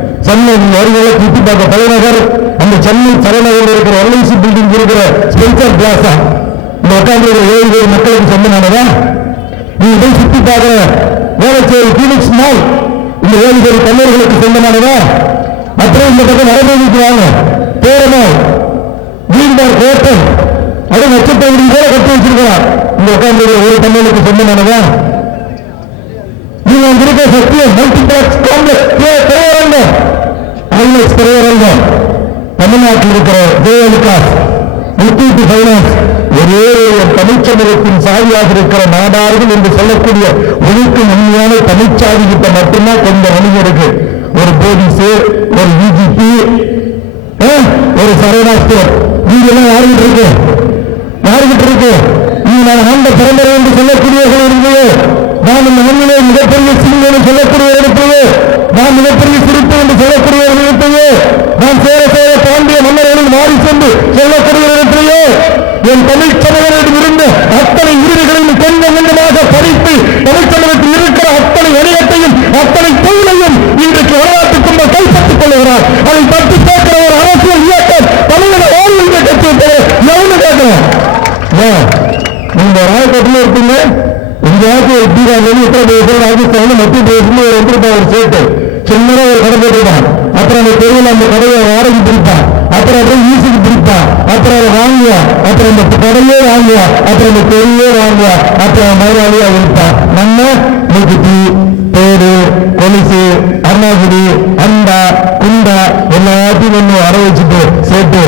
சென்னை வருகளை சுற்றி பார்க்க தலைநகர் அந்த சென்னை தலைநகரில் இருக்கிற எல்ஐசி பில்டிங் இருக்கிற ஸ்பென்சர் பிளாசா. இந்த உட்காந்து ஏழு பேர் மக்களுக்கு சொந்தமானதா? நீ இதை சுற்றி பார்க்கிற வேலைச்சேரி பீனிக்ஸ் மால் இந்த ஏழு பேர் தமிழர்களுக்கு சொந்தமானதா? அப்புறம் இந்த பக்கம் நடைபெறுவாங்க வாங்க. பேரமால் வீண்பார் கோட்டம் அது நட்சத்திரம் கூட கட்டி வச்சிருக்கலாம் இந்த உட்கார்ந்து ஒரு தமிழுக்கு சொந்தமானதா? நீங்க அங்க இருக்க சத்தியம் மல்டிபிளெக்ஸ் திரையரங்கம் தமிழ்நாட்டில் இருக்கிற ஜெயலலிதாஸ் முத்தூட்டு பைனான்ஸ் ஒரே தமிழ்ச்சமூகத்தின் சாதியாக இருக்கிற நாடார்கள் என்று சொல்லக்கூடிய ஒழுக்கு உண்மையான தமிழ்ச்சாதி கிட்ட மட்டும்தான் கொஞ்சம் வணிகம் ஒரு போலீஸ் ஒரு டிஜிபி ஒரு சரணாஸ்தர் ஸ்டோர் இதெல்லாம் இருக்கு? யாருக்கிட்ட இருக்கு? நீ நான் ஆண்ட பரம்பரை என்று சொல்லக்கூடியவர்கள் இருந்தது நான் இந்த மண்ணிலே மிகப்பெரிய என் தமிழ் சமூகத்திடம் இருந்த அத்தனை உரிமைகளையும் கொஞ்சம் கொஞ்சமாக பறித்து தமிழ் சமூகத்தில் இருக்கிற அத்தனை வணிகத்தையும் அத்தனை தொழிலையும் இன்றைக்கு வரலாற்று கும்பல் கைப்பற்றிக் கொள்கிறார். அதை பற்றி கேட்கிற ஒரு அரசியல் இயக்கம் தமிழக வாழ்வு கட்சியை தவிர எவனு கேட்கிறோம் ஏன்? நீங்க ராயக்கோட்டில் இருப்பீங்க இந்த ஆட்சி பீகார்ல உத்தரப்பிரதேசம் ராஜஸ்தான் மத்திய பிரதேசம் ஒரு எந்திரிப்பா ஒரு சேர்த்து சின்னதாக ஒரு கடை போட்டிருப்பான். அப்புறம் அந்த தெருவில் அந்த கடையை ஆரம்பித்திருப்பான் அப்புறம் அப்புறம் ஈசி அப்புறம் அதை வாங்குவா. அப்புறம் இந்த கடையே வாங்குவா. அப்புறம் இந்த பொருளே வாங்குவா. அப்புறம் மயிலாளியா இருப்பான் நம்ம மூக்குத்தி பேடு கொலுசு அருணாகிரி அண்டா குண்டா எல்லாத்தையும் ஒன்று வர வச்சுட்டு சேர்த்து